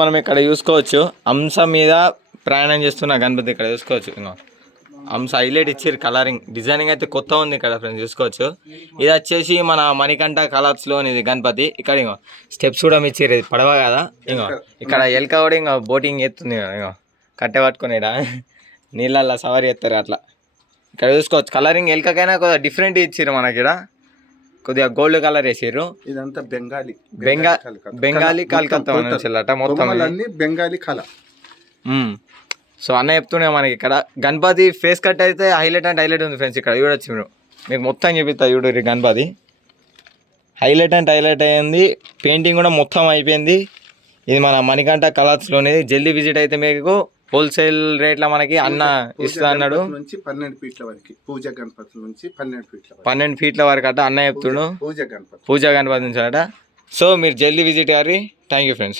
మనం ఇక్కడ చూసుకోవచ్చు హంస మీద ప్రయాణం చేస్తున్న గణపతి ఇక్కడ చూసుకోవచ్చు. హంస హైలైట్ ఇచ్చారు, కలరింగ్ డిజైనింగ్ అయితే కొత్త ఉంది ఇక్కడ ఫ్రెండ్స్ చూసుకోవచ్చు. ఇది వచ్చేసి మన మణికంఠ కలర్స్లోని ఇది గణపతి. ఇక్కడ ఇంకో స్టెప్స్ కూడా ఇచ్చారు, ఇది పడవ కదా. ఇంకో ఇక్కడ ఎలక కూడా ఇంకా బోటింగ్ చేస్తుంది, ఇంకో కట్టె పట్టుకుని నీళ్ళల్లో సవారీ చేస్తారు అట్లా. ఇక్కడ చూసుకోవచ్చు కలరింగ్ ఎలకకైనా కొద్దిగా డిఫరెంట్ ఇచ్చారు మనకి. ఇక్కడ కొద్దిగా గోల్డ్ కలర్ వేసారు. ఇదంతా బెంగాలీ కలకత్తా నుంచి మొత్తం బెంగాలీ కళ. సో అన్న చెప్తుండే మనకి ఇక్కడ గణపతి ఫేస్ కట్ అయితే హైలైట్ అంటే హైలైట్ ఉంది ఫ్రెండ్స్. ఇక్కడ చూడొచ్చు మీరు, మీకు మొత్తం చూపిస్తా చూడు. గణపతి హైలైట్ అంటే హైలైట్ అయ్యింది, పెయింటింగ్ కూడా మొత్తం అయిపోయింది. ఇది మన మణికంఠ కలర్స్లోనే. జల్దీ విజిట్ అయితే మీకు హోల్సేల్ రేట్లో మనకి అన్న ఇస్తా అన్నాడు. 12 ఫీట్ల వరకు పూజ గణపతి నుంచి 12 ఫీట్ల వరకు అట అన్న చెప్తుండు. పూజ గణపతి నుంచి అట. సో మీరు జల్దీ విజిట్ గారి. Thank you friends.